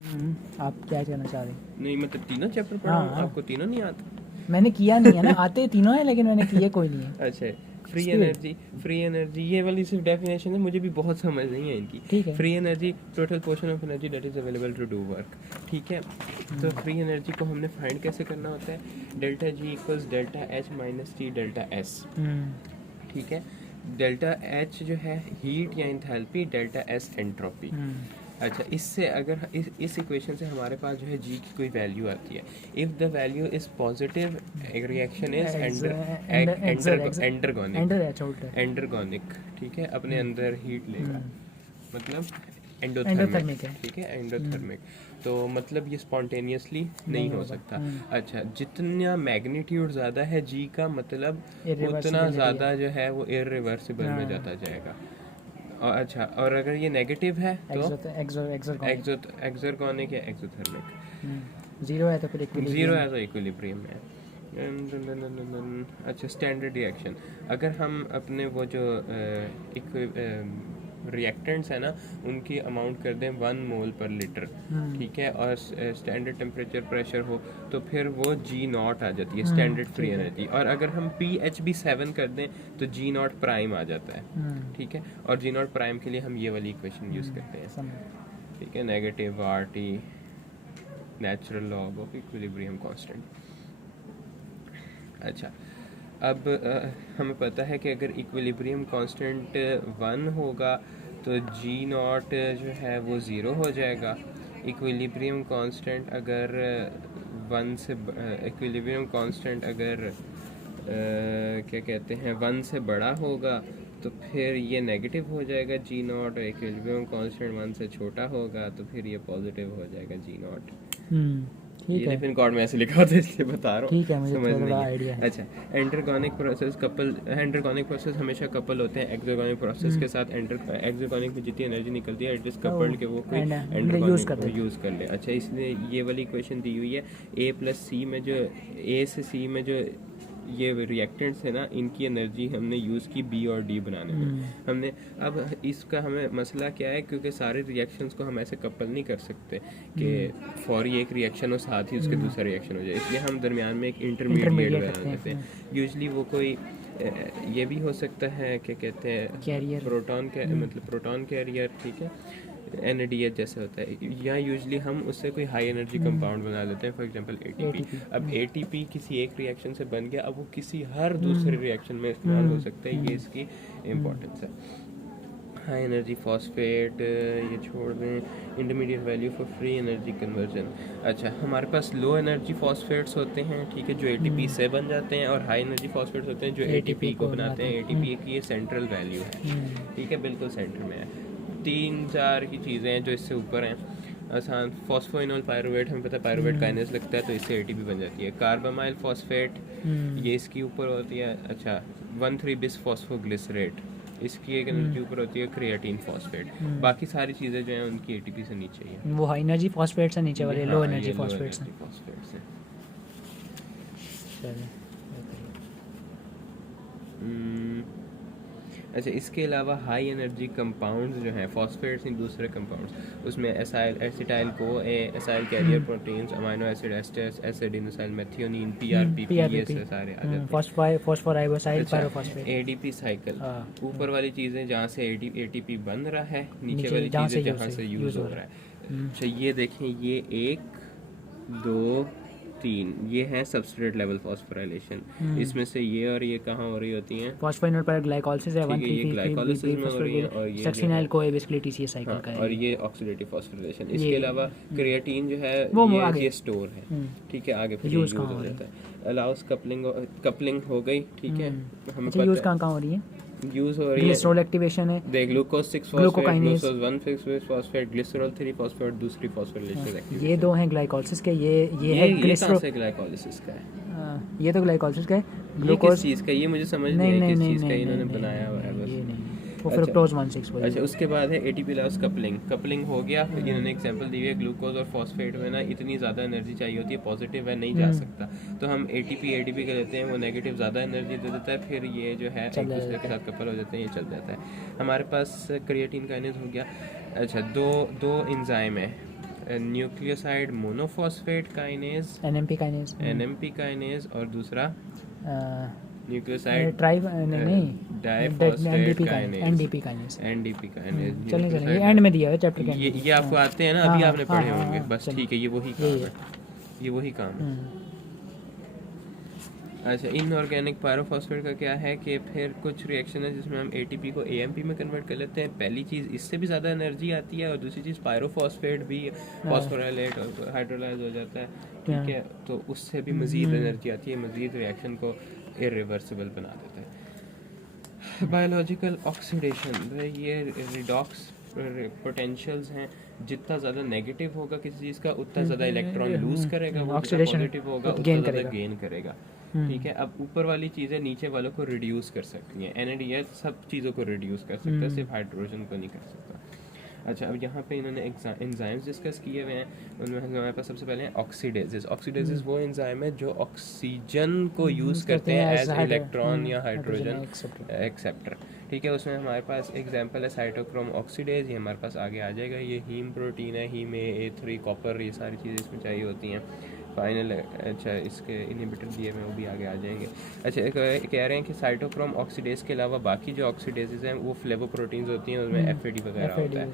आप क्या कहना चाह रहे हैं? नहीं मतलब तीनों चैप्टर पढ़ा हाँ हूँ, हाँ, आपको तीनों नहीं आता? मैंने किया नहीं है ना, आते तीनों हैं लेकिन मैंने किए कोई नहीं है। अच्छा, free speed, energy, free energy ये वाली सिर्फ डेफिनेशन है, मुझे भी बहुत समझ नहीं है इनकी। ठीक है। Free energy total portion of energy that is available to do work, ठीक है। तो फ्री एनर्जी को हमने फाइंड कैसे करना होता है? Delta G equals delta H minus T delta S, ठीक है। डेल्टा एच जो है हीट या इंथैल्पी, डेल्टा एस एंट्रोपी। अच्छा, इससे अगर इस इक्वेशन से हमारे पास जो है जी की कोई वैल्यू आती है, if the value is positive reaction is endergonic, ठीक है, अपने अंदर हीट लेगा, मतलब एंडोथर्मिक, है। ठीक है, एंडोथर्मिक। तो मतलब ये स्पॉन्टेनियसली नहीं हो होगा। सकता। अच्छा, जितना मैग्नीट्यूड ज़्यादा है जी का, मतलब उतना Irreversibility ज़्यादा है। जो है वो इरिवर्सिबल में हाँ। जाता जाएगा। और अच्छा, और अगर ये नेगेटिव है तो एक्सरगोनिक या एक्सोथर्मिक। जीरो है तो फिर जीरो इक्विलिब्रियम है तो इक्विलिब्रियम है। अच्छा, स्टैंडर्ड रिएक्शन, अगर हम अपने वो जो रिएक्टेंट्स है ना उनकी अमाउंट कर दें 1 मोल पर लीटर, ठीक है, और स्टैंडर्ड टेम्परेचर प्रेशर हो तो फिर वो जी नॉट आ जाती है, स्टैंडर्ड फ्री ठीक है। एनर्जी। और अगर हम पी एच भी 7 कर दें तो जी नॉट प्राइम आ जाता है, ठीक है। और जी नॉट प्राइम के लिए हम ये वाली इक्वेशन यूज़ करते हैं, समझ। ठीक है, negative R T natural log of equilibrium constant. अच्छा, अब हमें पता है कि अगर इक्विलिब्रियम कांस्टेंट 1 होगा तो जी नॉट जो है वो ज़ीरो हो जाएगा। इक्विलिब्रियम कांस्टेंट अगर 1 से इक्विलिब्रियम कांस्टेंट अगर क्या कहते हैं 1 से बड़ा होगा तो फिर ये नेगेटिव हो जाएगा जी नॉट, और इक्विलिब्रियम कांस्टेंट 1 से छोटा होगा तो फिर ये पॉजिटिव हो जाएगा जी नॉट। ठीक ये है। लेकिन कॉर्ड में ऐसे लिखा होता है इसलिए बता रहा हूँ, ठीक है, मुझे समझ थोड़ा नहीं आइडिया है। है। अच्छा, एंटरगोनिक प्रोसेस कपल, एंटरगोनिक प्रोसेस हमेशा कपल होते हैं एक्सोगोनिक प्रोसेस के साथ। एक्सोगोनिक में जितनी एनर्जी निकलती है इट इज कपल्ड के वो कोई यूज़ कर एंटरगोनिक देते यूज़ कर ले। अच्छा, इसलिए ये वाली इक्वेशन दी हुई है ए प्लस सी में जो ए से सी में जो ये रिएक्टेंट्स है ना इनकी एनर्जी हमने यूज़ की बी और डी बनाने में। हमने अब इसका हमें मसला क्या है, क्योंकि सारे रिएक्शंस को हम ऐसे कपल नहीं कर सकते कि फौरी एक रिएक्शन हो साथ ही उसके दूसरा रिएक्शन हो जाए, इसलिए हम दरमियान में एक इंटरमीडिएट बना देते हैं। यूजली वो कोई ये भी हो सकता है क्या कहते हैं कैरियर, प्रोटॉन के मतलब प्रोटॉन कैरियर, ठीक है, NADH जैसे होता है। या यूजली हम उससे कोई हाई एनर्जी कंपाउंड बना लेते हैं, फॉर एग्जांपल ATP। अब ATP किसी एक रिएक्शन से बन गया, अब वो किसी हर दूसरे रिएक्शन में इस्तेमाल हो सकता है, ये इसकी इम्पोर्टेंस है। हाई एनर्जी फॉस्फेट ये छोड़ दें, intermediate value for free energy conversion. अच्छा, हमारे पास लो एनर्जी फॉस्फेट्स होते हैं, ठीक है, जो ATP से बन जाते हैं, और हाई एनर्जी फॉस्फेट्स होते हैं जो ATP को बनाते हैं। ATP की ये सेंट्रल वैल्यू है, ठीक है, बिल्कुल सेंटर में है। 3-4 की चीज़ें हैं जो इससे ऊपर हैं आसान। फॉस्फोइनोल पायरुवेट, हमें पता है पायरुवेट काइनेस लगता है तो इससे ATP बन जाती है। कार्बामाइल फॉस्फेट ये इसकी ऊपर होती है। अच्छा, 1,3-बिस फॉस्फोग्लिसरेट इसकी एक एनर्जी ऊपर होती है, क्रिएटिन फॉस्फेट। बाकी सारी चीज़ें जो हैं उनकी ATP से नीचे ही है। वो हाई एनर्जी फॉस्फेट्स है, नीचे वाले लो हाँ, एनर्जी ये लो फॉस्फेट्स एनर्जी हैं। फॉस्फेट्स हैं। चलिए। अच्छा, इसके अलावा हाई एनर्जी कंपाउंड्स जो हैं फॉस्फेट्स इन दूसरे कंपाउंड्स, उसमें एसाइल एसिटाइल को acyl carrier proteins, amino acid esters, adenosyl methionine, PRP, ये सारे आ जाते हैं। फॉस्फोराइबोसाइल अच्छा, पायरोफॉस्फेट। ADP साइकिल, ऊपर वाली चीज़ें जहाँ से ATP बन रहा है, नीचे नीचे वाली जहाँ चीज़ें से जहाँ से यूज़ हो रहा है। अच्छा, ये देखें, ये 1 2 3 ये है सबस्ट्रेट लेवल फॉस्फोराइलेशन। इसमें से ये और ये कहाँ हो रही होती हैं? फॉस्फोइनोल पर ग्लाइकोलिसिस है, ठीक है, ये ग्लाइकोलिसिस में हो रही है, और ये जो सक्सिनाइल है को बेसिकली TCA साइकिल हाँ, का है। और ये ऑक्सीडेटिव फॉस्फोराइलेशन। इसके ये अलावा क्रिएटिन जो है वो ये आगे स्टोर है, ठीक है, आगे फिर यूज़ यूज़ कहाँ हो हो रही जाता है। अलाउस कपलिंग हो गई, ठीक है, हमें अच्छा, यूज़ पता कहाँ हो रही है? यूज़ हो रही है। ग्लिसरॉल एक्टिवेशन है, देख, glucose 6 phosphate, glucokinase, glucose 1 phosphate, glycerol 3 phosphate, दूसरी फॉस्फोराइलेशन एक्टिविटी। ये दो हैं ग्लाइकोलिसिस के। ये है ये कहाँ ग्लिसरॉल। से ग्लाइकोलिसिस का है? ये तो ग्लाइकोलिसिस का है। ये किस ग्लूकोज चीज़ का, ये मुझे समझ नहीं आई किस चीज़ का इन्होंने बनाया हुआ है बस। ये नहीं, वो अच्छा, फ्रुक्टोज 1,6 वही अच्छा, है। उसके बाद है ATP लाउस कपलिंग हो गया। फिर इन्होंने एग्जांपल दी है ग्लूकोज और फॉस्फेट में ना इतनी ज़्यादा एनर्जी चाहिए होती है, पॉजिटिव है, नहीं जा सकता, तो हम ATP के लेते हैं, वो नेगेटिव ज़्यादा एनर्जी दे देता है, फिर ये जो है एक दूसरे के साथ कपल हो जाते हैं, ये चल जाता है। हमारे पास क्रिएटिन काइनेज हो गया। अच्छा, दो एंजाइम है nucleoside monophosphate kinase, NMP kinase, NMP kinase, और दूसरा न्यूक्लियोसाइड ट्राइब नहीं diphosphate NDP kinase, kinase. NDP kinase. चलें ये एंड में दिया है चैप्टर के ये आपको आते हैं ना, अभी आपने पढ़े होंगे बस, ठीक है, ये वही काम है, ये वही काम है। अच्छा, इनऑर्गेनिक पायरोफॉस्फेट का क्या है कि फिर कुछ रिएक्शन है जिसमें हम एटीपी को एएमपी में कन्वर्ट कर लेते हैं। पहली चीज़ इससे भी ज़्यादा एनर्जी आती है, और दूसरी चीज़ पायरोफॉस्फेट भी फॉस्फोराइलेट और हाइड्रोलाइज हो जाता है, ठीक है, तो उससे भी मज़ीद एनर्जी आती है, मज़ीद रिएक्शन को इरिवर्सिबल बना देता है। बायोलॉजिकल ऑक्सीडेशन, ये रिडॉक्स पोटेंशियल्स हैं, जितना ज़्यादा नेगेटिव होगा किसी चीज़ का उतना ज़्यादा इलेक्ट्रॉन लूज करेगा, वो जितना पॉजिटिव होगा उतना ज़्यादा गेन करेगा, ठीक है। अब ऊपर वाली चीज़ें नीचे वालों को रिड्यूस कर सकती हैं, एनएडीएच सब चीज़ों को रिड्यूस कर सकता है, सिर्फ हाइड्रोजन को नहीं कर सकता। अच्छा, अब यहाँ पे इन्होंने एंजाइम्स डिस्कस किए हुए हैं, उनमें हमारे पास सबसे पहले ऑक्सीडेजेस। ऑक्सीडेजेस वो एंजाइम है जो ऑक्सीजन को यूज़ करते हैं एज इलेक्ट्रॉन या हाइड्रोजन एक्सेप्टर, ठीक है। उसमें हमारे पास एग्जांपल है साइटोक्रोम ऑक्सीडेज, ये हमारे पास आगे आ जाएगा। ये हीम प्रोटीन है, हीम A3 कॉपर, ये सारी चीज़ें इसमें चाहिए होती हैं। फाइनल, अच्छा, इसके इनहिबिटर दिए हुए वो भी आगे आ जाएंगे। अच्छा, कह रहे हैं कि साइटोक्रोम ऑक्सीडेज के अलावा बाकी जो ऑक्सीडेजेस हैं वो फ्लेवोप्रोटीन्स होती हैं, उसमें एफएडी वगैरह होता है,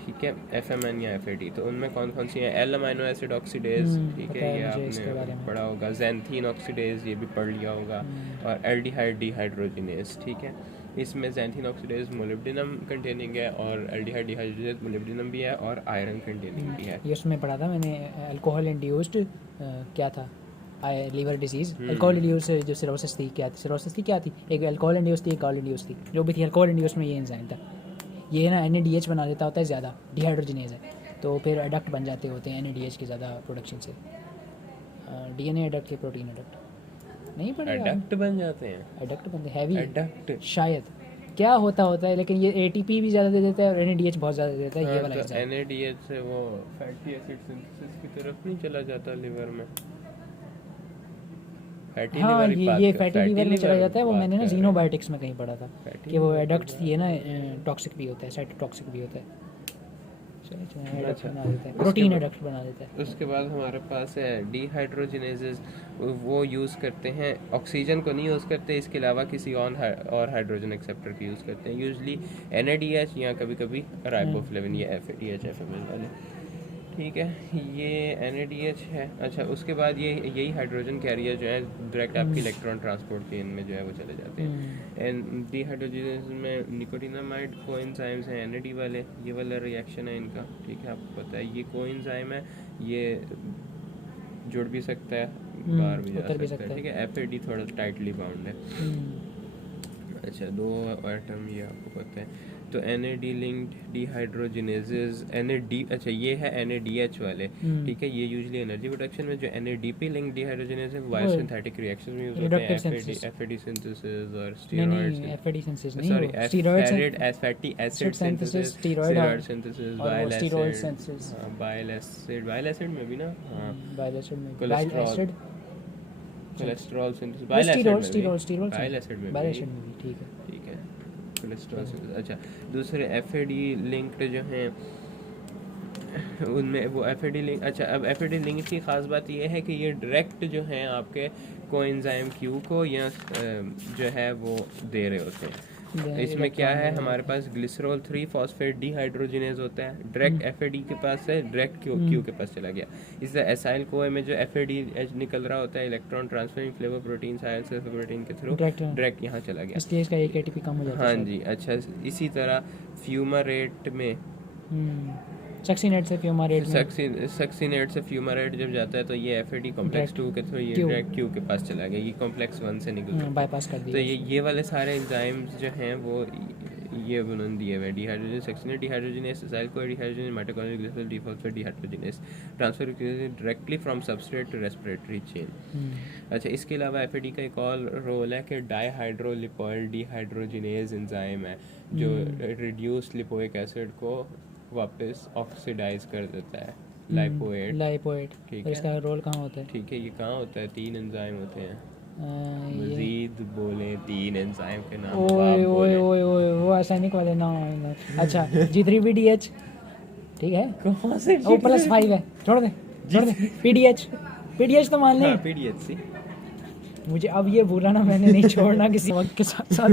ठीक है, एफएमएन या एफएडी। तो उनमें कौन कौन सी हैं? एल अमाइनो एसिड ऑक्सीडेज, ठीक है, ये आपने पढ़ा होगा। ज़ैंथीन ऑक्सीडेज, ये भी पढ़ लिया होगा। और एल्डिहाइड डिहाइड्रोजिनेज, ठीक है। इसमें ज़ैंथीन ऑक्सीडेज मोलिब्डेनम कंटेनिंग है, और एल्डिहाइड डिहाइड्रोजिनेज मोलिब्डेनम भी है और आयरन कंटेनिंग भी है। ये उसमें पढ़ा था मैंने, अल्कोहल इंड्यूस्ड क्या था, लीवर डिजीज़, अल्कोहल इंड्यूस्ड जो सिरोसिस थी, क्या थी सिरोसिस थी, क्या थी, एक अल्कोहल इंड्यूस्ड थी, एक गॉल इंड्यूस्ड थी, जो भी थी अल्कोहल इंड्यूस्ड में ये एंजाइम था। ये ना NADH बना देता होता है ज़्यादा, डिहाइड्रोजिनेज है, तो फिर एडक्ट बन जाते होते हैं NADH की ज़्यादा प्रोडक्शन से। DNA एडक्ट के प्रोटीन एडक्ट नहीं पड़ेगा, एडक्ट बन जाते हैं, एडक्ट बनते हैवी एडक्ट शायद क्या होता है, लेकिन ये ATP भी ज़्यादा दे देता है और NADH बहुत ज़्यादा दे देता है, ये वाला तो NADH से वो फैटी एसिड सिंथेसिस की तरफ नहीं चला जाता लिवर में, फैटी हाँ, लिवर ये फैटी लीवर में चला जाता है। वो मैंने ना जीनोबायोटिक्स में कहीं पढ़ा था कि वो एडक्ट ये ना टॉक्सिक भी होता है, साइटोटॉक्सिक भी होता है, एडक्ट बना देता है, प्रोटीन एडक्ट बना देता है। उसके बाद हमारे पास है डिहाइड्रोजिनेजेस, वो यूज़ करते हैं, ऑक्सीजन को नहीं यूज़ करते, इसके अलावा किसी और हाइड्रोजन एक्सेप्टर को यूज़ करते हैं, यूजली NADH या कभी कभी राइबोफ्लेविन, ये FADH FML वाले, ठीक है, ये NADH है। अच्छा, उसके बाद ये यही हाइड्रोजन कैरियर जो है डायरेक्ट आपकी इलेक्ट्रॉन ट्रांसपोर्ट के इनमें जो है वो चले जाते हैं। एंड डिहाइड्रोजिनेज में निकोटिनामाइड कोएंजाइम्स हैं, NAD वाले, ये वाला रिएक्शन है इनका, ठीक है, आपको पता है। ये कोएंजाइम है, ये जुड़ भी सकता है, बाहर भी जा सकता है, ठीक है। FAD थोड़ा टाइटली बाउंड है। अच्छा, दो एटम ये आपको पता है। तो NAD लिंक्ड डिहाइड्रोजिनेजेस, NAD, अच्छा ये है NADH वाले, ठीक है, ये यूजुअली एनर्जी प्रोडक्शन में। जो NADP लिंक्ड डिहाइड्रोजिनेज है बायोसिंथेटिक रिएक्शन में यूज होते हैं, FAD सिंथेसिस और स्टेरॉइड, नहीं FAD सिंथेसिस नहीं, sorry, steroid fatty acid synthesis, steroid synthesis, bile acid में भी ना, हां, बाइल एसिड में, कोलेस्ट्रॉल सिंथेसिस, बाइल एसिड में भी, ठीक है, ठीक है, कोलेस्ट्रॉल सिंथेसिस। अच्छा, दूसरे FAD लिंक्ड जो हैं उनमें वो FAD लिंक, अच्छा, अब FAD लिंक की ख़ास बात ये है कि ये डायरेक्ट जो हैं आपके कोएंजाइम Q को या जो है वो दे रहे होते हैं। इसमें क्या है, हमारे पास ग्लिसरॉल 3 फॉस्फेट डिहाइड्रोजिनेज होता है, डायरेक्ट FAD के पास से डायरेक्ट Q के पास चला गया। इससे एसाइल कोए में जो FADH निकल रहा होता है, electron transferring flavoprotein, sulphur protein के थ्रू डायरेक्ट यहाँ चला गया, इसलिए इसका एक ATP कम हो जाता है। हाँ जी। अच्छा, इसी तरह फ्यूमारेट में, सक्सीनेट से फ्यूमारेट जब जाता है तो ये FAD कॉम्प्लेक्स 2 के थ्रू ये डायरेक्ट Q के पास चला गया, ये कॉम्प्लेक्स 1 से निकल बाईपास कर दिया। तो ये वाले सारे एंजाइम्स जो हैं वो ये उन्होंने दिए हुए, dehydrogen succinate dehydrogenase, acyl CoA dehydrogen, mitochondrial glycerol diphosphate dehydrogenase, transfer directly from substrate to respiratory chain. अच्छा, इसके अलावा FAD का एक और रोल है कि डाईहाइड्रोलिपोइल डिहाइड्रोजिनेज एंजाइम है जो रिड्यूस लिपोइक एसिड को वापस ऑक्सीडाइज कर देता है, लाइपोएट, ठीक है। इसका रोल कहाँ होता है? ठीक है, ये कहाँ होता है? 3 एंजाइम होते हैं, मजीद बोले 3 एंजाइम के नाम। ओए वो रासायनिक वाले नाम। अच्छा, G3BDH, ठीक है कहाँ से वो +5 है, छोड़ दे पीडीएच तो मान ले। पीडीएच मुझे अब ये बोला ना मैंने नहीं छोड़ना किसी वक्त के साथ साथ।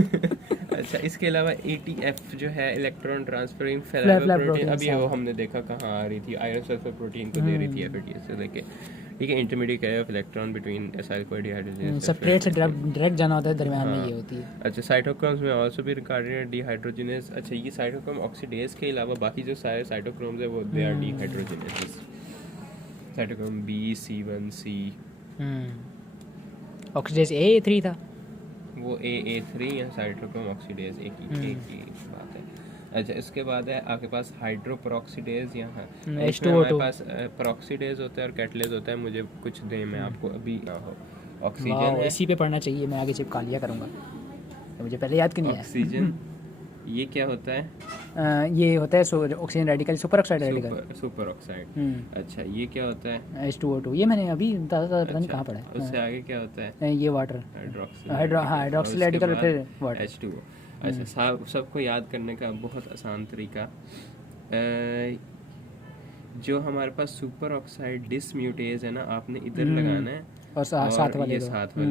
अच्छा, इसके अलावा ATF जो है electron transferring flap protein, protein, अब ये हाँ। वो हमने देखा कहाँ आ रही थी, आयरन सल्फर प्रोटीन को दे रही थी FADH से लेके, ठीक है, intermediate carrier of electron between acyl को डिहाइड्रोजनेज सेपरेट से डायरेक्ट जाना होता है, दरमियान में ये होती है। अच्छा, साइटोक्रोम्स में आल्सो भी रिगार्डेड डिहाइड्रोजनेज। अच्छा, ये साइटोक्रोम ऑक्सीडेज के अलावा बाकी जो सारे साइटोक्रोम्स है वो they are dehydrogenase. Cytochrome B, C1C, oxidase A3 था, वो AA3 या साइटोक्रोम ऑक्सीडेज एक ही बात है। अच्छा, इसके बाद है आपके पास हाइड्रोपेरोक्सीडेज, यहाँ इसमें हमारे पास पेरोक्सीडेज होता है और कैटलेज होता है। मुझे कुछ दें, मैं आपको अभी ऑक्सीजन है, इसी पे पढ़ना चाहिए, मैं आगे चिपका लिया करूँगा, मुझे पहले याद क्यों नहीं आया। ऑक्सीजन ये क्या होता है? ये होता है oxygen radical, super oxide radical, super oxide. अच्छा, ये क्या होता है? H2O2, ये मैंने अभी पता नहीं कहाँ पढ़ा है। उससे आगे क्या होता है? ये वाटर, हाइड्रोक्सिल रेडिकल, फिर वाटर, H2O। अच्छा, सबको याद करने का बहुत आसान तरीका, जो हमारे पास सुपर ऑक्साइड डिसम्यूटेज है ना, आपने इधर लगाना है और साथ वाले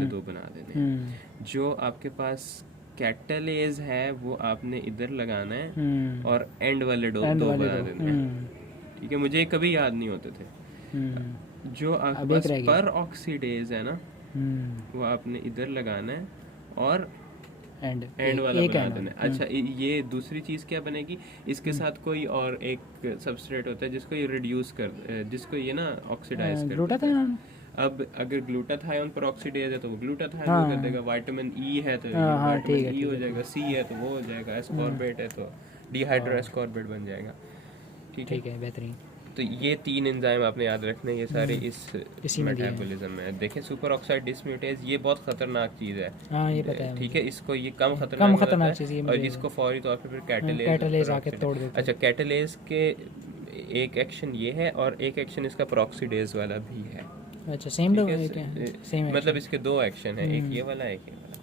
दो बना देने हैं। जो आपके पास कैटलेज है वो आपने इधर लगाना है और एंड वाले दो बना देने हैं, ठीक है। मुझे कभी याद नहीं होते थे। जो आपके पास पर ऑक्सीडेज है ना, वो आपने इधर लगाना है और एंड वाला बना देना है। अच्छा, ये दूसरी चीज़ क्या बनेगी, इसके साथ कोई और एक सबस्ट्रेट होता है जिसको ये रिड्यूस कर, जिसको ये ना ऑक्सीडाइज कर। अब अगर ग्लूटाथायोन पर ऑक्सीडेज है तो वो ग्लूटाथायोन कर देगा, विटामिन E है तो विटामिन E हो जाएगा, C है तो वो हो जाएगा, एस्कॉर्बेट है तो डिहाइड्रो एस्कॉर्बेट बन जाएगा, ठीक है, बेहतरीन। तो ये 3 एंजाइम आपने याद रखने, ये सारे इस मेटाबॉलिज्म में। देखें, सुपर ऑक्साइड डिसम्यूटेज ये बहुत खतरनाक चीज़ है, ये पता है, ठीक है। इसको ये कम खतरनाक चीज़ है और इसको फौरी तौर पे फिर कैटलेज आके तोड़ देता है। अच्छा, कैटलेज के एक एक्शन ये है और एक एक्शन इसका पेरोक्सीडेज वाला भी है। अच्छा, सेम मतलब इसके 2 एक्शन है, एक ये वाला एक ये वाला,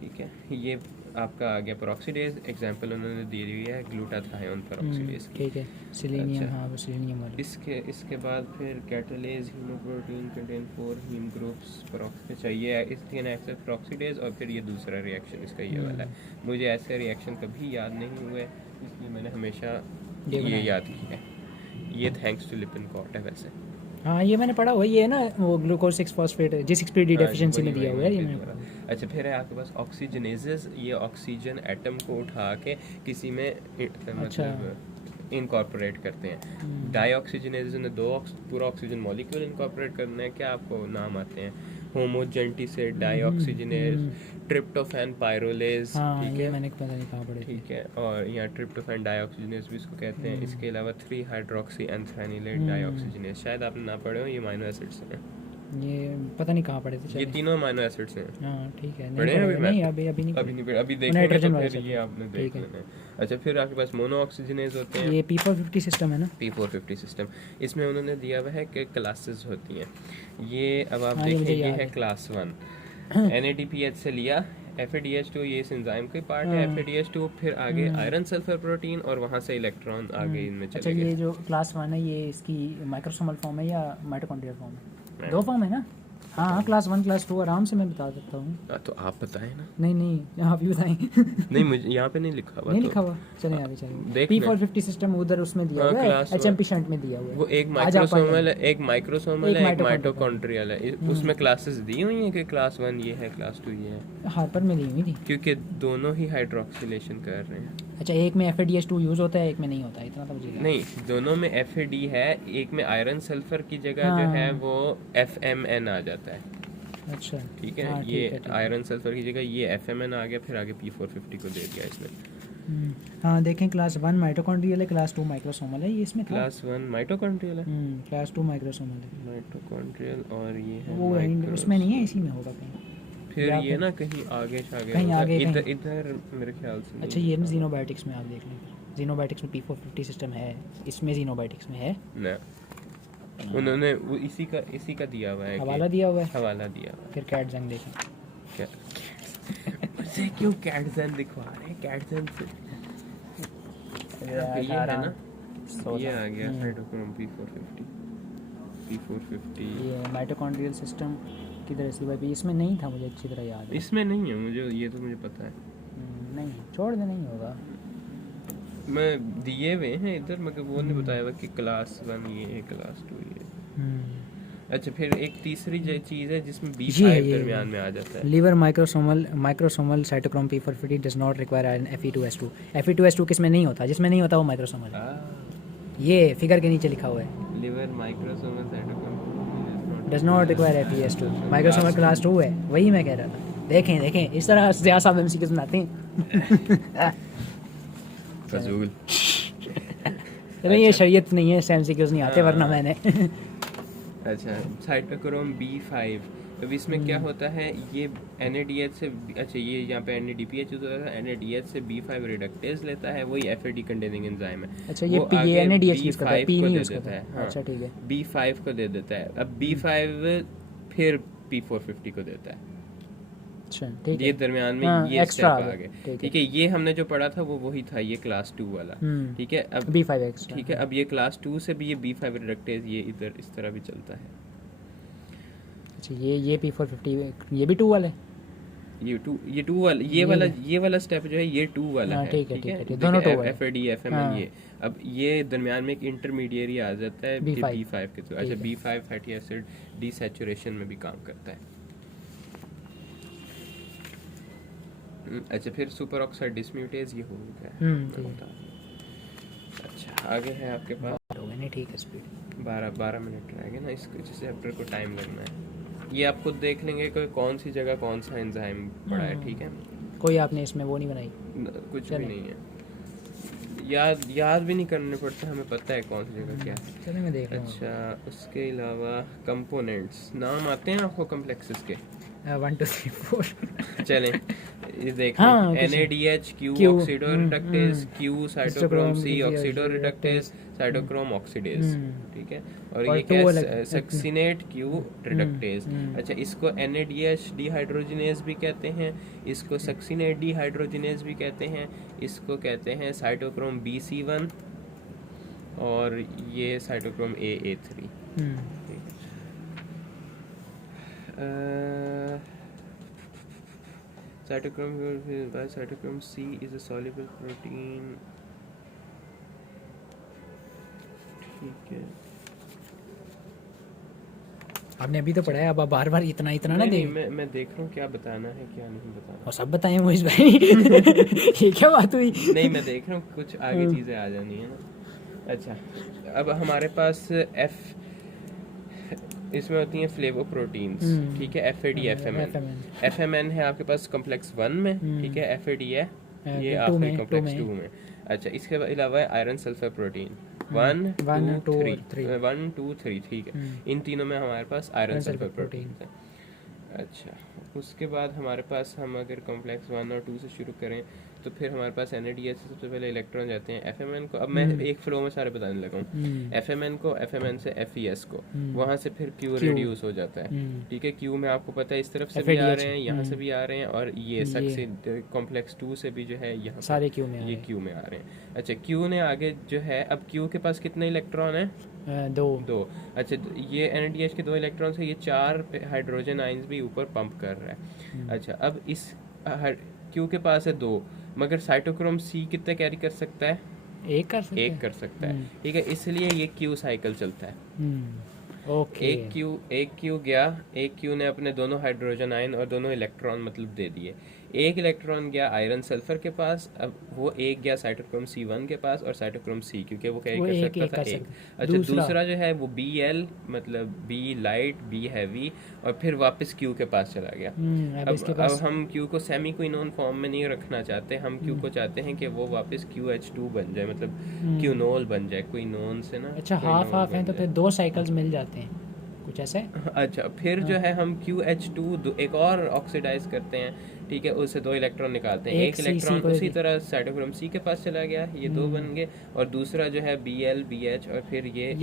ठीक है। ये आपका आ गया पेरोक्सीडेज, एग्जांपल उन्होंने दी हुई है ग्लूटाथायोन पेरोक्सीडेज, ठीक है, सेलेनियम। अच्छा, हाँ, सेलेनियम वाला। इसके बाद फिर catalase hemoprotein contain 4 heme groups peroxidase चाहिए, इसके नेक्स्ट पेरोक्सीडेज और फिर ये दूसरा रिएक्शन इसका ये वाला है। मुझे ऐसे रिएक्शन कभी याद नहीं हुए, इसलिए मैंने हमेशा ये याद किया है। ये थैंक्स टू लिपिनकॉट है वैसे। हाँ, ये मैंने पढ़ा हुआ, ये है ना वो ग्लूकोज 6 फॉस्फेट G6PD डेफिशिएंसी में दिया हुआ है, ये मैंने। अच्छा, फिर है आपके पास ऑक्सीजनेजेस, ये ऑक्सीजन एटम को उठा के किसी में मतलब इनकॉर्पोरेट करते हैं। डाईऑक्सीजनेजेस ने पूरा ऑक्सीजन मॉलिक्यूल इनकॉर्पोरेट करना है। क्या आपको नाम आते हैं? होमोजेंटिसेट, डाईऑक्सीजनेज, ट्रिप्टोफैन पाइरोलेज, ठीक है, मैंने पता नहीं कहाँ पढ़े, ठीक है। और यहाँ ट्रिप्टोफैन डाईऑक्सीजनेज भी इसको कहते हैं। इसके अलावा 3 हाइड्रोक्सी एंथ्राइलेट डाईऑक्सीजनेज, शायद आपने ना पढ़े हो, ये अमाइनो एसिड्स हैं, ये पता नहीं कहाँ पढ़े थे, ये तीनों अमाइनो एसिड्स हैं। हाँ, ठीक है, पढ़े नहीं अभी देखेंगे तो फिर ये आपने देख लेना है। अच्छा, फिर आपके पास मोनो ऑक्सीजनेज होते हैं, ये P450 सिस्टम है ना, P450 सिस्टम। इसमें उन्होंने दिया हुआ है कि क्लासेस होती हैं। ये अब आप देखें, ये है क्लास 1 NADPH से लिया, FADH2 ये इस एंजाइम का पार्ट है, FADH2, फिर आगे आयरन सल्फर प्रोटीन और वहाँ से इलेक्ट्रॉन आगे इनमें चले गए। अच्छा, ये जो क्लास 1 है ये इसकी माइक्रोसोमल फॉर्म है या माइटोकॉन्ड्रियल फॉर्म है? 2 फॉर्म है ना। हाँ, क्लास 1 क्लास 2 आराम से मैं बता सकता हूँ। तो आप बताएं ना। नहीं आप ही बताएं। नहीं, मुझे यहाँ पे नहीं लिखा हुआ, नहीं लिखा हुआ, चलें आगे चलें। P450 सिस्टम उधर उसमें दिया हुआ है, HMP शंट में दिया हुआ है। वो एक माइक्रोसोमल है, एक माइटोकॉन्ड्रियल है। उसमें क्लासेस दी हुई हैं कि क्लास 1 ये है, क्लास 2 ये है, हार्पर में दी हुई थी, क्योंकि दोनों ही हाइड्रोक्सिलेशन कर रहे हैं। अच्छा, एक में FADH2 यूज होता है, एक में नहीं होता, इतना तो मुझे नहीं, दोनों में FAD है, एक में आयरन सल्फर की जगह जो है वो FMN आ जाता है। अच्छा, ठीक है, ये आयरन सल्फर की जगह ये FMN आ गया, फिर आगे P450 को दे दिया इसमें। हाँ, देखें, क्लास 1 माइटोकॉन्ड्रियल है, क्लास 2 माइक्रोसोमल है, ये इसमें क्लास 1 माइटोकॉन्ड्रियल है, क्लास 2 माइक्रोसोमल है, माइटोकॉन्ड्रियल, और ये है वो उसमें नहीं है, इसी में होगा कहीं, फिर ये ना कहीं आगे इधर मेरे ख्याल से। अच्छा, ये ज़ीनोबायोटिक्स में आप देख लें, ज़ीनोबायोटिक्स में P450 सिस्टम है, इसमें ज़ीनोबायोटिक्स में है ना, उन्होंने वो इसी का दिया हुआ है, हवाला दिया हुआ है। फिर कैटजन देखें, क्या मुझे क्यों कैटजन दिखवा रहे हैं, कैटजन से ये है ना ये आ गया साइटोक्रोम P450 ये माइटोकॉन्ड्रियल सिस्टम किधर है भाई? इसमें नहीं था, मुझे अच्छी तरह याद है। इसमें नहीं है मुझे, ये तो मुझे पता है। नहीं छोड़ दे, नहीं होगा। मैं दिए हुए हैं इधर, मगर वो नहीं बताया हुआ कि क्लास 1 ये है, क्लास 2 ये है। अच्छा, फिर एक तीसरी चीज़ है जिसमें B5 दरमियान में आ जाता है। Liver microsomal cytochrome P450 does not require iron Fe2S2। Fe2S2 किसमें नहीं होता? जिसमें नहीं होता वो माइक्रोसोमल है। ये फिगर के नीचे लिखा हुआ है, liver microsomal cytochrome does not require Fe2S2। Microsomal class 2 है, वही मैं कह रहा था। देखें इस तरह ज़िया साहब MCQs बनाते हैं। फजूल। नहीं, ये शरीयत नहीं है, MCQs नहीं आते, वरना मैंने अच्छा, साइटोक्रोम B5, अब इसमें क्या होता है, ये NADH से, अच्छा ये यहाँ पे NADPH होता है, NADH से B5 रिडक्टेज लेता है, वही FAD कंटेनिंग एंजाइम है। अच्छा, ये NADH यूज़ करता है, P नहीं यूज़ करता है। अच्छा ठीक है, B5 को दे देता है। अब B5 फिर P450 को देता है। अच्छा ठीक है, ये दरमियान में ये स्टेप आ गए। ठीक है, ये हमने जो पढ़ा था वो वही था, ये क्लास 2 वाला। ठीक है, अब B5 एक्स्ट्रा। ठीक है, अब ये क्लास 2 से भी ये B5 रिडक्टेज ये इधर इस तरह भी चलता है। अच्छा, ये P450 ये भी 2 वाले, ये 2 वाला, ये वाला स्टेप जो है ये 2 वाला है। ठीक है, दोनों 2 है, FAD FMN ये। अब ये दरमियान में एक इंटरमीडिएट आ जाता है B5 के थ्रू। अच्छा, B5 फैटी एसिड डीसैचुरेशन में भी काम करता है। अच्छा, फिर सुपर ऑक्साइड डिसम्यूटेज ये हो गया है। अच्छा, आगे है आपके पास, नहीं ठीक है, स्पीड 12 मिनट रह गए ना, इस चैप्टर को टाइम लगना है। ये आप खुद देख लेंगे कि कौन सी जगह कौन सा एंजाइम पड़ा है। ठीक है, कोई आपने इसमें वो नहीं बनाई? कुछ भी नहीं है, याद भी नहीं करने पड़ते, हमें पता है कौन सी जगह क्या है। चलिए मैं देख रहा हूँ। अच्छा, उसके अलावा कंपोनेंट्स नाम आते हैं आपको कॉम्प्लेक्सेस के? 1 2 3 4 चलें, ये देखें। हाँ, NADH Q oxido reductase, Q cytochrome C oxido reductase, cytochrome oxidase. ठीक है, और ये क्या है, सक्सिनेट Q रिडक्टेज। अच्छा, इसको NADH डिहाइड्रोजिनेज भी कहते हैं, इसको सक्सिनेट डिहाइड्रोजिनेज भी कहते हैं, इसको कहते हैं साइटोक्रोम BC1 और ये cytochrome AA3। cytochrome C is a soluble protein। ठीक है, आपने अभी तो पढ़ा है, अब आप बार इतना ना नहीं, देख। मैं देख रहा हूँ क्या बताना है क्या नहीं बताना। और सब बताएं मोहित भाई। ये क्या बात हुई? नहीं, मैं देख रहा हूँ कुछ आगे चीज़ें आ जानी है ना। अच्छा, अब हमारे पास इसमें होती हैं फ्लेवो प्रोटीन्स। ठीक है, FAD FMN है आपके पास कॉम्प्लेक्स 1 में। ठीक है, FAD है ये आखिरी कॉम्प्लेक्स 2 में। अच्छा, इसके अलावा आयरन सल्फर प्रोटीन 1 2 3। ठीक है, इन तीनों में हमारे पास आयरन सल्फर प्रोटीन है। अच्छा, उसके बाद हमारे पास, हम अगर कॉम्प्लेक्स 1 और 2 से शुरू करें तो फिर हमारे पास NADH से सबसे पहले इलेक्ट्रॉन जाते हैं FMN को। अब मैं एक फ्लो में सारे बताने लगा हूँ। FMN को, FMN से FES को, वहाँ से फिर Q रिड्यूस हो जाता है। ठीक है, Q में आपको पता है इस तरफ से भी आ रहे हैं, यहाँ से भी आ रहे हैं, और ये कॉम्प्लेक्स 2 से भी जो है यहाँ सारे Q में आ रहे हैं। अच्छा, Q ने आगे जो है, अब Q के पास कितने इलेक्ट्रॉन है? 2। अच्छा, ये NADH के 2 इलेक्ट्रॉन से ये 4 हाइड्रोजन आयंस भी ऊपर पंप कर रहा है। अच्छा, अब इस Q के पास है 2, मगर साइटोक्रोम C कितने कैरी कर सकता है? 1 कर सकता है। ठीक है, इसलिए ये Q साइकिल चलता है। ओके, एक Q गया, एक Q ने अपने दोनों हाइड्रोजन आयन और दोनों इलेक्ट्रॉन मतलब दे दिए। एक इलेक्ट्रॉन गया आयरन सल्फर के पास, अब वो एक गया साइटोक्रोम C1 के पास, और साइटोक्रोम C क्योंकि वो कैरी कर सकता था 1। अच्छा, दूसरा जो है वो Bl मतलब B लाइट, B हैवी, और फिर वापस Q के पास चला गया। अब हम Q को सेमी क्विनोन फॉर्म में नहीं रखना चाहते, हम Q को चाहते हैं कि वो वापस QH2 बन जाए, मतलब क्यूनोल बन जाए, क्विनोन से ना। अच्छा, हाफ है तो फिर 2 साइकिल्स मिल जाते हैं, कुछ ऐसे। अच्छा, फिर जो है हम QH2 एक और ऑक्सीडाइज करते हैं। ठीक है, उससे 2 इलेक्ट्रॉन निकालते हैं। एक इलेक्ट्रॉन उसी तरह साइटोक्रोम C के पास चला गया, ये 2 बन गए, और दूसरा जो है Bl BH, और फिर ये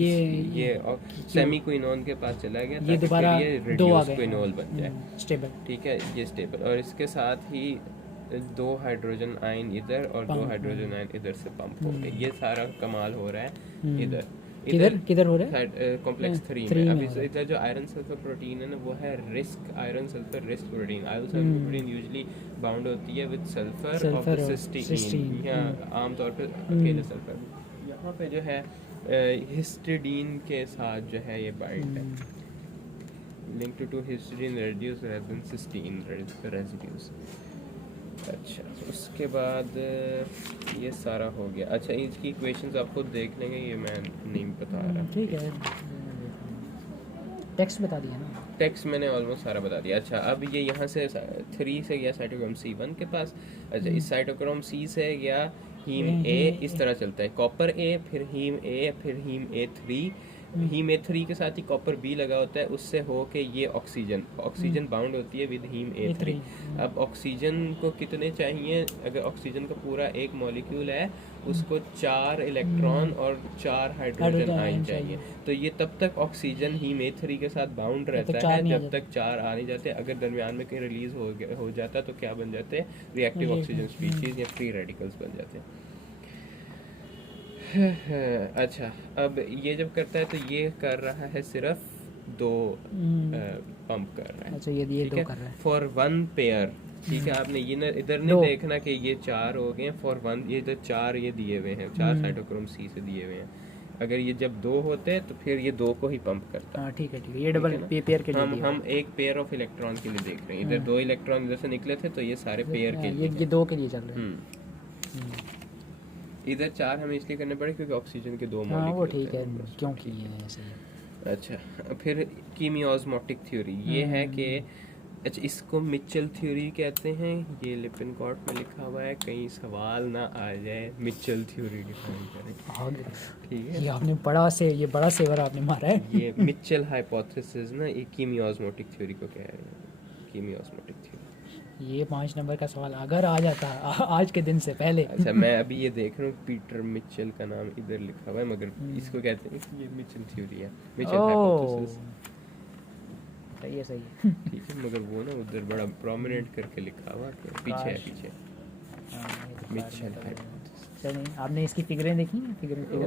सेमी क्विनोन के पास चला गया, ये दोबारा रिड्यूस क्विनोल बन जाए। स्टेबल। ठीक है, ये स्टेबल। और इसके साथ ही 2 हाइड्रोजन आयन इधर और 2 हाइड्रोजन आयन इधर से पंप हो गए। ये सारा कमाल हो रहा है इधर किधर हो रहा है? कॉम्प्लेक्स 3 3 में। में अब हो रहा है। इधर जो आयरन सल्फर प्रोटीन है ना वो है risk iron sulphur risk protein. Iron sulphur protein usually bound होती है with sulphur of sulphur the और सिस्टीन सिस्टीन, या आमतौर पे अकेले सल्फर। यहाँ पे जो है हिस्टिडीन के साथ जो है ये बाइंड है, linked to histidine residues rather than cysteine residues। अच्छा, उसके बाद ये सारा हो गया। अच्छा, इसकी इक्वेशंस आपको देख लेंगे, ये मैं नहीं बता रहा। ठीक है, टेक्स्ट बता दिया ना। टेक्स्ट मैंने ऑलमोस्ट सारा बता दिया। अच्छा, अब ये यहाँ से 3 से गया साइटोक्रोम C1 के पास। अच्छा, इस साइटोक्रोम C से गया हीम A, इस तरह चलता है, कॉपर A, फिर हीम A, फिर हीम A3। हीम A3 के साथ ही कॉपर B लगा होता है, उससे हो के ये ऑक्सीजन बाउंड होती है विद हीम A3। अब ऑक्सीजन को कितने चाहिए? अगर ऑक्सीजन का पूरा एक मॉलिक्यूल है उसको 4 इलेक्ट्रॉन और 4 हाइड्रोजन आयन चाहिए। तो ये तब तक ऑक्सीजन हीम A3 के साथ बाउंड रहता है जब तक 4 आ नहीं जाते। अगर दरमियान में कहीं रिलीज हो जाता तो क्या बन जाते हैं? रिएक्टिव ऑक्सीजन स्पीशीज या फ्री रेडिकल्स बन जाते हैं। अच्छा, अब ये जब करता है तो ये कर रहा है सिर्फ 2 पंप कर रहा है। अच्छा, ये 2 कर रहा है फॉर 1 पेयर। ठीक है, आपने ये इधर नहीं देखना कि ये 4 हो गए फॉर 1, ये इधर 4 ये दिए हुए हैं, 4 साइटोक्रोम C से दिए हुए हैं। अगर ये जब 2 होते हैं तो फिर ये 2 को ही पंप करता है। हाँ, ठीक है, ये डबल पेयर के लिए हम एक पेयर ऑफ इलेक्ट्रॉन के लिए देख रहे हैं। इधर 2 इलेक्ट्रॉन इधर से निकले थे तो ये सारे पेयर के लिए, ये 2 के लिए चल रहे हैं। इधर 4 हमें इसलिए करने पड़े क्योंकि ऑक्सीजन के 2 हाँ, वो मॉलिक्यूल ठीक है, क्योंकि ये ऐसे ही है। अच्छा, फिर कीमियोस्मोटिक थ्योरी ये है कि अच्छा, इसको मिचेल थ्योरी कहते हैं। ये लिपिनकॉर्ट में लिखा हुआ है, कहीं सवाल ना आ जाए मिचेल थ्योरी डिफाइन करें। ठीक है, ये आपने ये बड़ा सेवर आपने मारा है। ये मिचेल हाइपोथेसिस ना, ये कीमियोस्मोटिक थ्योरी को कह रहे हैं, कीमियोस्मोटिक थ्योरी। ये 5 नंबर का सवाल अगर आ जाता आज के दिन से पहले। अच्छा, मैं अभी ये देख रहा हूँ पीटर मिचेल का नाम इधर लिखा हुआ है, मगर इसको कहते हैं कि ये मिचेल थ्योरी है, मिचेल हाइपोथेसिस। सही है। ठीक है, मगर वो ना उधर बड़ा प्रोमिनेंट करके लिखा हुआ है, पीछे है पीछे मिचेल हाइपोथेसिस। चलिए, आपने इसकी फिगरें देखी हैं?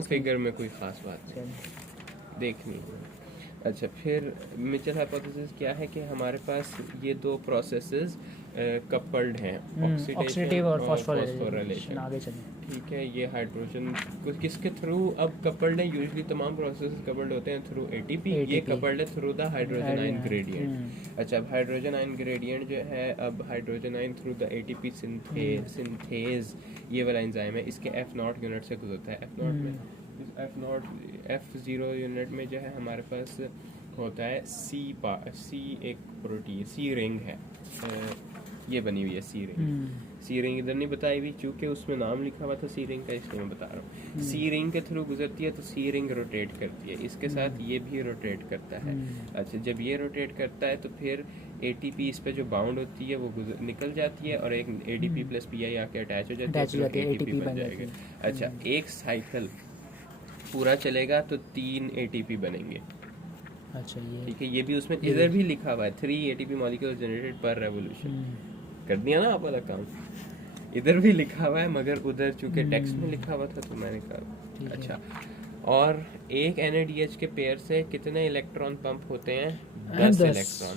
फिगर में कोई खास बात नहीं देखनी है। अच्छा, फिर मिचेल हाइपोथेसिस क्या है कि हमारे पास ये 2 प्रोसेसेस कपल्ड हैं, ऑक्सीडेटिव और फॉस्फोराइलेशन। आगे चलें। ठीक है, ये हाइड्रोजन किसके थ्रू अब कपल्ड है? यूजुअली तमाम प्रोसेसेस कपल्ड होते हैं थ्रू एटीपी। ये कपल्ड है through the hydrogen ion gradient. अच्छा, अब हाइड्रोजन आयन ग्रेडियंट जो है, अब hydrogen ion through the ATP synthase ये वाला एंजाइम है, इसके F0 यूनिट से गुजरता है। F0 में F0 यूनिट में जो है हमारे पास होता है C एक प्रोटीन, C रिंग है, ये बनी हुई है C रिंग। C रिंग इधर नहीं बताई हुई चूँकि उसमें नाम लिखा हुआ था C रिंग का, इसलिए मैं बता रहा हूँ। C रिंग के थ्रू गुजरती है तो C रिंग रोटेट करती है, इसके साथ ये भी रोटेट करता है। अच्छा, जब ये रोटेट करता है तो फिर ATP इस पे जो बाउंड होती है वो निकल जाती है और एक ADP प्लस PI आके अटैच हो जाती है, फिर ATP बन जाएगा। अच्छा, एक साइकिल पूरा चलेगा तो 3 ATP बनेंगे। अच्छा, ये ठीक है, ये भी उसमें इधर भी लिखा हुआ है 3 ATP मॉलिक्यूल्स जनरेटेड पर रेवोल्यूशन। कर दिया ना आप वाला काम, इधर भी लिखा हुआ है मगर उधर चूंकि टेक्स्ट में लिखा हुआ था तो मैंने कहा। अच्छा, और एक NADH के पेयर से कितने इलेक्ट्रॉन पंप होते हैं? 10 इलेक्ट्रॉन।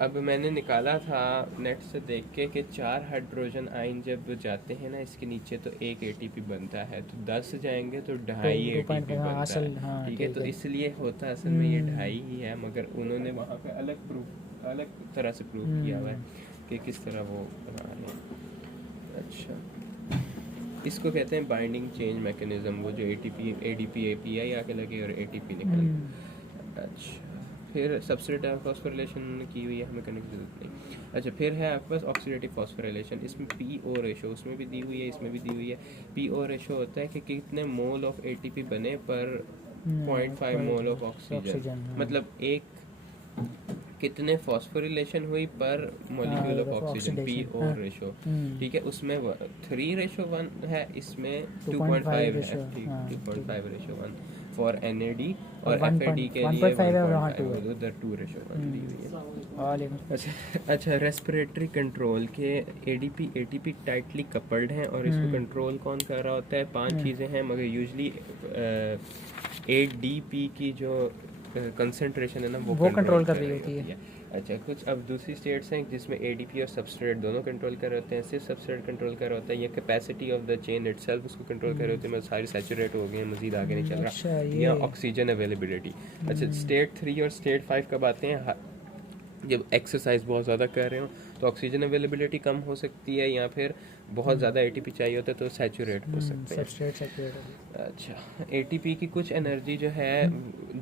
अब मैंने निकाला था नेट से देख के कि 4 हाइड्रोजन आयन जब जाते हैं ना इसके नीचे तो 1 ATP बनता है, तो 10 जाएंगे तो 2.5 ATP बनता है। ठीक है, तो इसलिए होता असल में ये 2.5 ही है, मगर उन्होंने वहाँ पे अलग तरह से प्रूव किया हुआ है कि किस तरह वो बना रहे हैं। अच्छा, इसको कहते हैं बाइंडिंग चेंज मैकेनिज्म, वो जो ADP API आके लगे और ATP निकल। अच्छा, फिर सबस्ट्रेट फॉस्फोरिलेशन की हुई है, हमें करने की जरूरत नहीं। अच्छा, फिर है आपके पास ऑक्सीडेटिव फॉस्फोरिलेशन, इसमें PO रेशो उसमें भी दी हुई है, इसमें भी दी हुई है। PO रेशो होता है कि कितने मोल ऑफ ATP बने पर 0.5 मोल ऑफ ऑक्सीजन, मतलब एक कितने फॉस्फोरिलेशन हुई पर molecule of oxygen, PO ratio. ठीक है, उसमें 3:1 है, इसमें 2.5 है, 2.5:1। फॉर NAD और और FAD के लिए 1.5 है और वहाँ 2 है। उधर 2:1 दी हुई है। वालेकुम। अच्छा रेस्पिरेटरी कंट्रोल के ADP ATP टाइटली कपल्ड हैं और इसको कंट्रोल कौन कर रहा होता है? 5 चीज़ें हैं, मगर यूजली ADP की जो कंसंट्रेशन है ना वो कंट्रोल कर रही होती है। अच्छा कुछ अब दूसरी स्टेट्स हैं जिसमें ADP और सबस्ट्रेट दोनों कंट्रोल कर रहे होते हैं। सिर्फ सबस्ट्रेट कंट्रोल कर रहा होता है, या capacity of the chain itself उसको कंट्रोल कर रहे होते हैं, मतलब सारी सैचुरेट हो गए हैं, मजीद आगे नहीं चल अच्छा, रहा, ये या ऑक्सीजन अवेलेबिलिटी। अच्छा स्टेट 3 और स्टेट 5 कब आते हैं? जब एक्सरसाइज बहुत ज़्यादा कर रहे हो तो ऑक्सीजन अवेलेबिलिटी कम हो सकती है, या फिर बहुत ज़्यादा ATP चाहिए होता है तो सैचुरेट हो सकते हैं। सब्सट्रेट अच्छा ATP की कुछ एनर्जी जो है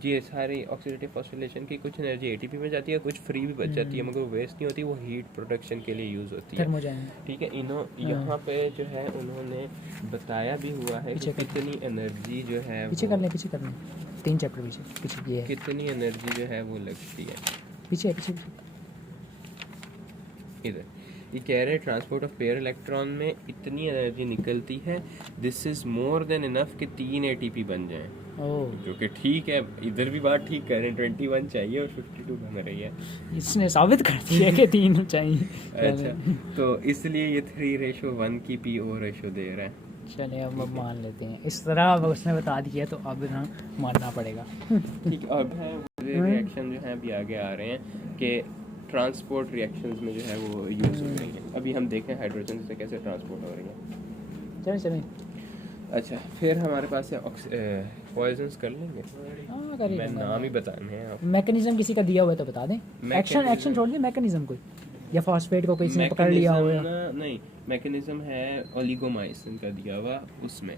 ये सारी ऑक्सीडेटिव फॉस्फोरिलेशन की कुछ एनर्जी ATP में जाती है, कुछ फ्री भी बच जाती है, मगर वो वेस्ट नहीं होती, वो हीट प्रोडक्शन के लिए यूज़ होती है। ठीक है, यहाँ पे जो है उन्होंने बताया भी हुआ है कि कितनी एनर्जी जो है पीछे करने 3 चैप्टर पीछे ये है, कितनी एनर्जी जो है वो लगती है। पीछे इधर ये कह रहे हैं ट्रांसपोर्ट ऑफ पेयर इलेक्ट्रॉन में इतनी एनर्जी निकलती है, this is more than enough कि 3 ATP बन जाएं। जो कि ठीक है, इधर भी बात ठीक कर रहे हैं, 21 चाहिए और 52 बन रही है। इसने साबित कर दिया कि 3 चाहिए। अच्छा तो इसलिए ये 3:1 की PO रेशो दे रहा है। चलिए अब मान लेते हैं, इस तरह अब उसने बता दिया तो अब ना मानना पड़ेगा। ठीक अब है रिएक्शन जो है अभी आगे आ रहे हैं कि ट्रांसपोर्ट रिएक्शंस में जो है वो यूज़ हो रही है। अभी हम देखें हाइड्रोजन से कैसे ट्रांसपोर्ट हो रही है। चलें अच्छा फिर हमारे पास है पॉइजन्स कर लेंगे। हाँ करिए, मैं नाम ही बताने हैं आप। मैकेनिज्म किसी का दिया हुआ है तो बता दें। एक्शन छोड़ दिए मैकेनिज्म कोई, या फॉस्फेट को किसी ने पकड़ लिया हो नहीं मैकेनिज्म है ओलिगोमाइसिन का दिया हुआ, उसमें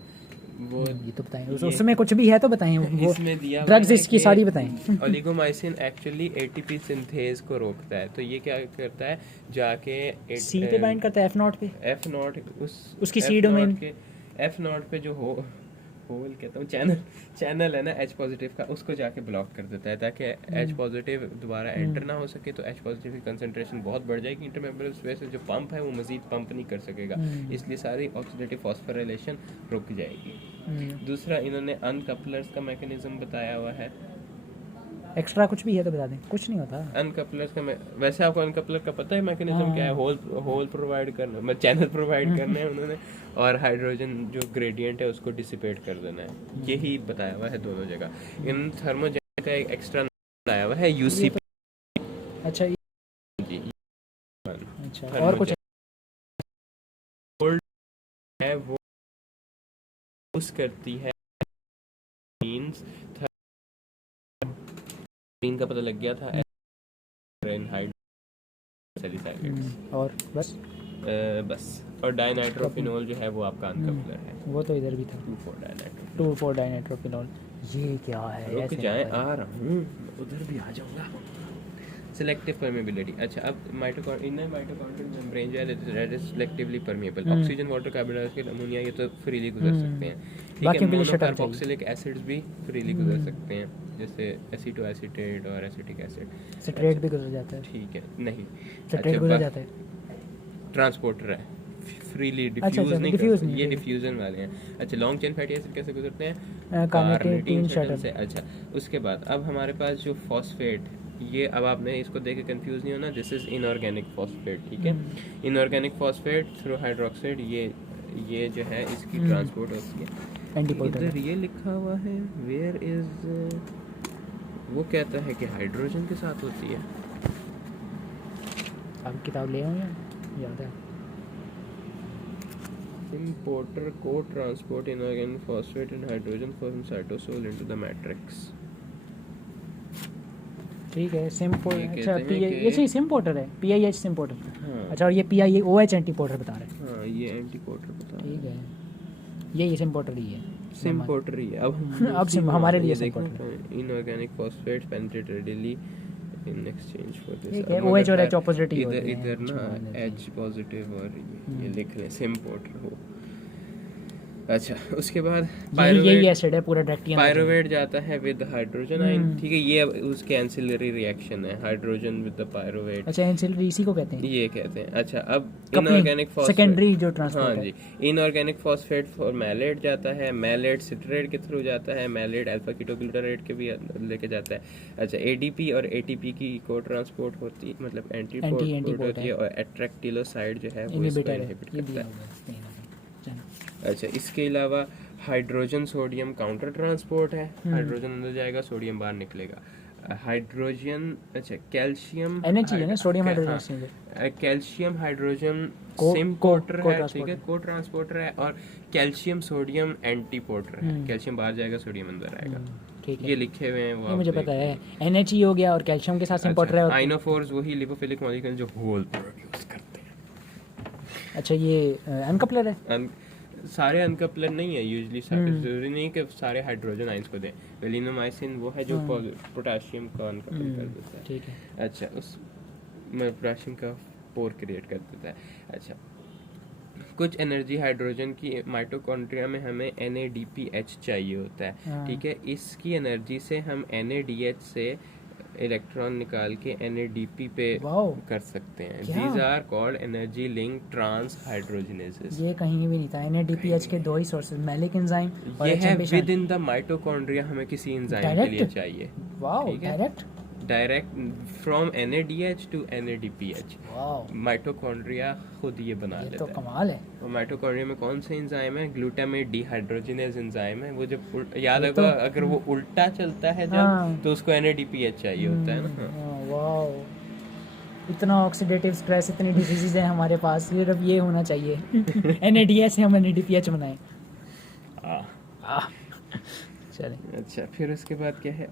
वो ये तो बताएं, उसमें कुछ भी है तो बताएं, वो इसमें दिया ड्रग्स इसकी सारी बताएं। ओलिगोमाइसिन एक्चुअली ATP सिंथेज को रोकता है, तो ये क्या करता है जाके सी पे बाइंड करता है F0 पे, F0 उसकी सी डोमेन के F0 पे जो होल कहता हूँ चैनल है ना H पॉजिटिव का, उसको जाके ब्लॉक कर देता है ताकि H पॉजिटिव दोबारा एंटर ना हो सके। तो H पॉजिटिव की कंसंट्रेशन बहुत बढ़ जाएगी, इंटरमेम्ब्रेनल स्पेस से जो पंप है वो मजीद पंप नहीं कर सकेगा, इसलिए सारी ऑक्सीडेटिव फॉस्फोराइलेशन रुक जाएगी। दूसरा इन्होंने अनकपलर्स का मैकेनिज्म बताया हुआ है। एक्स्ट्रा कुछ भी है तो बता दें, कुछ नहीं होता अनकपलर्स का वैसे आपको अनकपलर का पता है मैकेनिज्म क्या है? होल प्रोवाइड करना, मतलब चैनल प्रोवाइड करना है उन्होंने, और हाइड्रोजन जो ग्रेडियंट है उसको डिसिपेट कर देना है, यही बताया हुआ है दोनों जगह। इन थर्मोजेन का एक एक्स्ट्रा बताया हुआ है UCP। अच्छा जी अच्छा, और कुछ है वो यूज करती है मींस का पता लग गया था और बस और डाइनाइट्रोफिनोल जो है वो आपका अनकपलर है, वो तो इधर भी था 2,4 डाइनाइट्रोफिनोल। ये क्या है? रुक जाए आ रहा हूँ, उधर भी आ जाऊँगा। Selective permeability. अच्छा अब इनर माइटोकॉन्ड्रियल मेम्ब्रेन जो है selectively permeable, oxygen water carbon dioxide ammonia ये तो फ्रीली गुजर सकते हैं। ठीक है, मोनोकार्बोक्सिलिक एसिड्स भी फ्रीली गुजर सकते हैं, जैसे एसीटोएसीटेट और एसिटिक एसिड। सिट्रेट भी गुजर जाता है। ठीक है, नहीं सिट्रेट गुजर जाता है, ट्रांसपोर्टर है, फ्रीली डिफ्यूज नहीं करते, ये डिफ्यूजन वाले हैं। अच्छा लॉन्ग चेन फैटी एसिड कैसे गुजरते हैं? कार्निटीन शटल से। अच्छा उसके बाद अब हमारे पास जो फॉस्फेट, ये अब आपने इसको देख के कंफ्यूज नहीं होना, दिस इज इनऑर्गेनिक फॉस्फेट। ठीक है, इनऑर्गेनिक फॉस्फेट थ्रू हाइड्रोक्साइड ये जो है इसकी ट्रांसपोर्ट होती है। इधर ये लिखा हुआ है वेयर इज, वो कहता है कि हाइड्रोजन के साथ होती है। अब किताब ले आऊँ याद है। Importer co-transport inorganic phosphate and hydrogen from cytosol into the matrix. ठीक है, सिम्पोर्टर। अच्छा ये सही सिम्पोर्टर है, PIH सिम्पोर्टर। हाँ। अच्छा और ये PIOH एंटीपोर्टर बता रहे हैं। हाँ ये एंटीपोर्टर बता रहे हैं। ठीक है, ये सिम्पोर्टर ही है, सिम्पोर्टर ही है। अब हमारे लिए symporter. Inorganic phosphates penetrate readily in exchange for this. ठीक है, OH और H ऑपोजिट ही होते हैं। इधर ना H पॉजिटिव और ये लिख लें सिम्पोर्टर हो। अच्छा उसके बाद यही एसिड है पूरा डायरेक्ट पायरोवेट जाता है विद हाइड्रोजन आयन, ठीक है, ये उसके एंसिलरी रिएक्शन है, हाइड्रोजन विद द पायरोवेट। अच्छा एंसिलरी इसी को कहते हैं, ये कहते हैं। अच्छा अब इनऑर्गेनिक फॉस्फेट, सेकेंडरी जो ट्रांसपोर्ट हाँ है। जी, इनऑर्गेनिक फॉस्फेट फॉर मैलेट जाता है, मैलेट सिट्रेट के थ्रू जाता है, मैलेट अल्फा कीटोग्लूटारेट के भी लेके जाता है। अच्छा एडीपी और एटीपी की को ट्रांसपोर्ट होती है, मतलब एंटीपोर्ट होती है, और एट्रैक्टिलोसाइड जो है वो इसको इनहिबिट करता है। अच्छा इसके अलावा हाइड्रोजन सोडियम काउंटर ट्रांसपोर्ट है, हाइड्रोजन अंदर जाएगा, सोडियम बाहर निकलेगा। हाइड्रोजन, अच्छा कैल्शियम NH है ना, sodium hydrogen, calcium hydrogen same porter है, ठीक है, को ट्रांसपोर्टर है, और कैल्शियम सोडियम एंटीपोर्टर है, कैल्शियम बाहर जाएगा, सोडियम अंदर आएगा, ठीक है, ये लिखे हुए हैं वो, ये मुझे पता है। NH हो गया और कैल्शियम के साथ इंपॉर्टर है। आइनोफोर्स वही लिपोफिलिक मॉलिक्यूल जो होल प्रोड्यूस करते हैं। अच्छा ये अनकपलर है, सारे अनकपलर नहीं है यूजली, जरूरी नहीं कि सारे हाइड्रोजन आइंस को दें। वेलिनोमाइसिन वो है जो पोटेशियम का अनकपल कर देता है, ठीक है। अच्छा उस पोटेशियम का पोर क्रिएट कर देता है। अच्छा कुछ एनर्जी हाइड्रोजन की माइटोकॉन्ड्रिया में हमें NADPH चाहिए होता है, ठीक है, इसकी एनर्जी से हम NADH से इलेक्ट्रॉन निकाल के NADP पे कर सकते हैं। These are called energy linked trans hydrogenases। ये कहीं भी नहीं था। NADPH के दो ही सोर्सेज, मैलिक एंजाइम और ये है विद इन द माइटोकॉन्ड्रिया, हमें किसी एंजाइम के लिए चाहिए। Wow, direct from NADH to NADPH। Mitochondria खुद ये बना लेता है, तो कमाल है। और माइटोकॉन्ड्रिया में कौन सा एंजाइम है? ग्लूटामेट डिहाइड्रोजिनेज एंजाइम है। वो जब याद रखो, अगर वो उल्टा चलता है जब, तो उसको NADPH चाहिए होता है ना। वाओ, इतना ऑक्सीडेटिव स्ट्रेस, इतनी डिजीजेज है हमारे पास, सिर्फ ये होना चाहिए NADH से हम NADPH बनाएं। चलें। अच्छा फिर उसके बाद क्या है?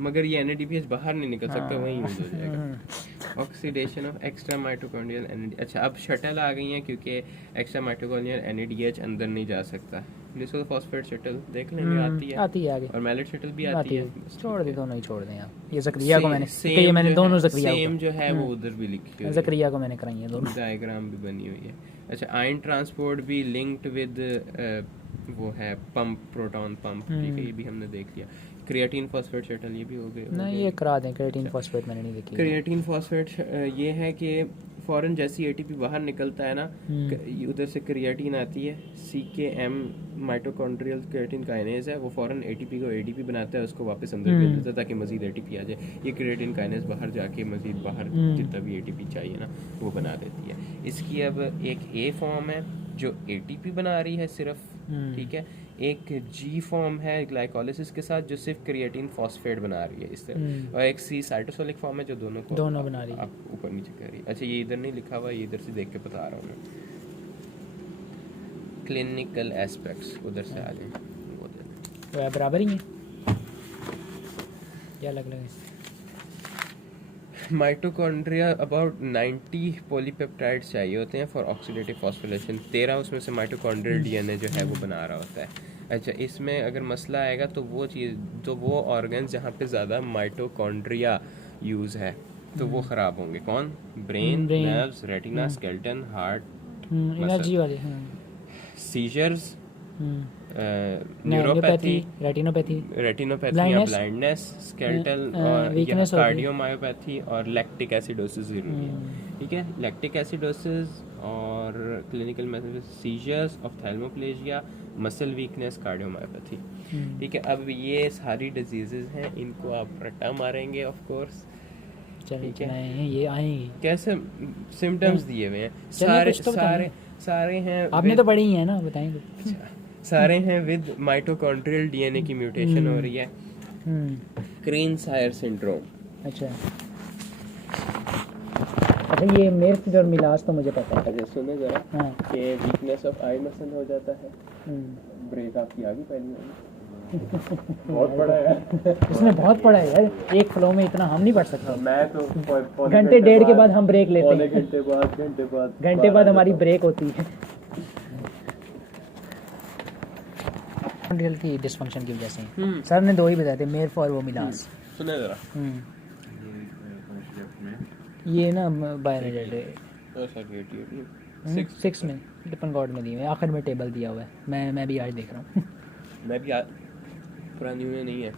मगर ये NADPH बाहर नहीं निकल सकता, वहीं यूज हो जाएगा। Oxidation of extra mitochondrial NAD। अच्छा अब शटल आ गई है, क्योंकि एक्स्ट्रा माइटोकॉन्ड्रियल NADH अंदर नहीं जा सकता। जिसको फॉस्फेट शटल देख लेंगे, आती है आगे, और मैलेट शटल भी आती है। छोड़ दे, दोनों ही छोड़ दें आप। ये ज़करिया को मैंने दोनों ज़करिया सेम जो है वो उधर भी लिखी है, ज़करिया को मैंने कराई है दोनों, डायग्राम भी बनी हुई है। अच्छा आयन ट्रांसपोर्ट भी लिंक्ड विद वो है पंप, प्रोटॉन पंप, ठीक है, ये भी हमने देख लिया। क्रिएटिन फॉस्फेट शटल ये भी हो गए। नहीं ये करा दें, क्रिएटिन फॉस्फेट मैंने नहीं देखी। क्रिएटिन फॉस्फेट ये है कि फॉरन जैसी एटीपी बाहर निकलता है ना, उधर से क्रिएटिन आती है, CKM माइटोकॉन्ड्रियल क्रिएटिन काइनेज है, वो फॉरन एटीपी को ADP बनाता है, उसको वापस अंदर भेज देता है ताकि मजीद ATP आ जाए। ये क्रिएटिन काइनेज बाहर जाके मजीद बाहर जितना भी ATP चाहिए ना वो बना देती है। इसकी अब एक A फॉर्म है जो ATP बना रही है सिर्फ, ठीक है, एक G फॉर्म है ग्लाइकोलिसिस के साथ जो सिर्फ क्रिएटिन फॉस्फेट बना रही है इस तरह, और एक C साइटोसोलिक फॉर्म है जो दोनों बना रही है, आप ऊपर नीचे कर रही है। अच्छा ये इधर नहीं लिखा हुआ, ये इधर से देख के बता रहा हूँ मैं। क्लिनिकल एस्पेक्ट्स उधर से आ जाए, वो बराबर ही है क्या अलग अलग है? माइटोकॉन्ड्रिया अबाउट 90 पॉलीपेप्टाइड्स चाहिए होते हैं फॉर ऑक्सीडेटिव फॉस्फोरिलेशन। 13 उसमें से माइटोकॉन्ड्रियल DNA जो है वो बना रहा होता है। अच्छा इसमें अगर मसला आएगा तो वो चीज़, तो वो ऑर्गन्स जहाँ पे ज़्यादा माइटोकॉन्ड्रिया यूज़ है तो वो ख़राब होंगे। कौन? Brain, nerves, retina, skeleton, heart, energy वाले, सीजर्स, न्यूरोपैथी, रेटिनोपैथी या ब्लाइंडनेस, स्केलेटल और कार्डियोमायोपैथी, और लैक्टिक एसिडोसिस जरूरी है, ठीक है। लैक्टिक एसिडोसिस और clinical method seizures, ophthalmoplegia, muscle weakness, cardiomyopathy, ठीक है। अब ये सारी डिजीजेज हैं, इनको आप रट्टा मारेंगे ऑफ कोर्स, ठीक है। ये आएंगे कैसे सिम्टम्स दिए हुए हैं, सारे हैं, आपने तो पढ़ी ही है ना, बताएंगे। सारे हैं विद माइटोकॉन्ड्रियल DNA की म्यूटेशन हो रही है। क्रेन-सायर सिंड्रोम। अच्छा ये मेर्फ और मिलास तो मुझे पता है। अच्छा सुने जरा, कि वीकनेस ऑफ आई मसल हो जाता है। ब्रेक आपकी आगे पहली होगी। बहुत पढ़ा है इसने, बहुत पढ़ा है यार, एक फ्लो में इतना हम नहीं पढ़ सकते। मैं तो घंटे डेढ़ के बाद हम ब्रेक लेते हैं, घंटे बाद हमारी ब्रेक होती है की डिस्फंक्शन की वजह से। सर ने दो ही बताए थे, मेर्फ और वो मिलास। सुने जरा, ये ना बायोनेट 6 में डिपन गॉड में दिए हुए हैं, आखिर में टेबल दिया हुआ है, मैं भी आज देख रहा हूँ। मैं भी पुरानी में नहीं है,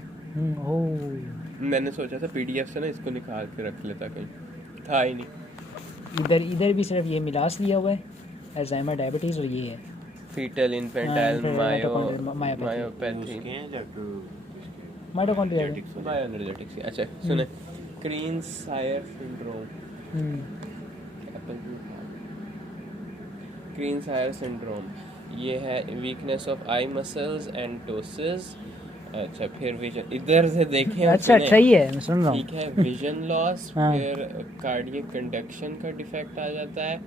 ओह मैंने सोचा था पीडीएफ से ना इसको निकाल के रख लेता, कहीं था ही नहीं। इधर भी सिर्फ ये मिलास लिया हुआ है, अल्जाइमर डायबिटीज़, और ये है fetal infantile myopathy. Myopathy, mitochondria. Bioenergetics. अच्छा सुने, Kearns Sayre syndrome, Kearns Sayre syndrome ये है weakness of eye muscles and ptosis. अच्छा फिर विजन, इधर से देखें, अच्छा सही है, मैं सुन रहा हूँ। ठीक है, विजन लॉस, हाँ। फिर कार्डियक कंडक्शन का डिफेक्ट आ जाता है,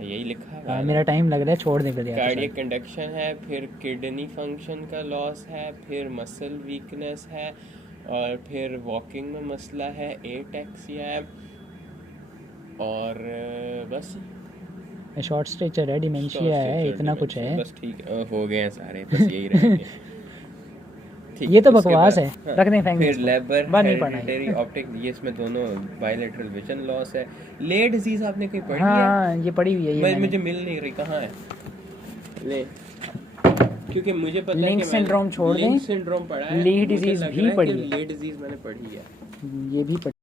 यही लिखा है। हाँ, मेरा टाइम लग रहा है, छोड़ दे कर कार्डियक कंडक्शन है, फिर किडनी फंक्शन का लॉस है, फिर मसल वीकनेस है, और फिर वॉकिंग में मसला है, एटेक्सिया है, और बस शॉर्ट स्ट्रेचर है, डिमेंशिया है, इतना कुछ है। बस ठीक है, हो गए हैं सारे, बस यही रह गए। ठीक ये तो उसके बकवास बाद, है, हाँ, रख दें, फेंक दें फिर इसको। लेबर बात नहीं पढ़ना हेरिडिटरी है। ऑप्टिक, ये इसमें दोनों बायलैटरल विजन लॉस है। ले डिजीज आपने कहीं पढ़ी है? हाँ ये पढ़ी हुई है ये मुझे मिल नहीं रही, कहाँ है ले, क्योंकि मुझे पता है लिंक कि सिंड्रोम छोड़ दें, लिंक सिंड्रोम पढ़ा है, ली मुझे डिजीज लग भी रहा है पढ़ी कि है। ले डिजीज मैंने पढ़ी है। ये भी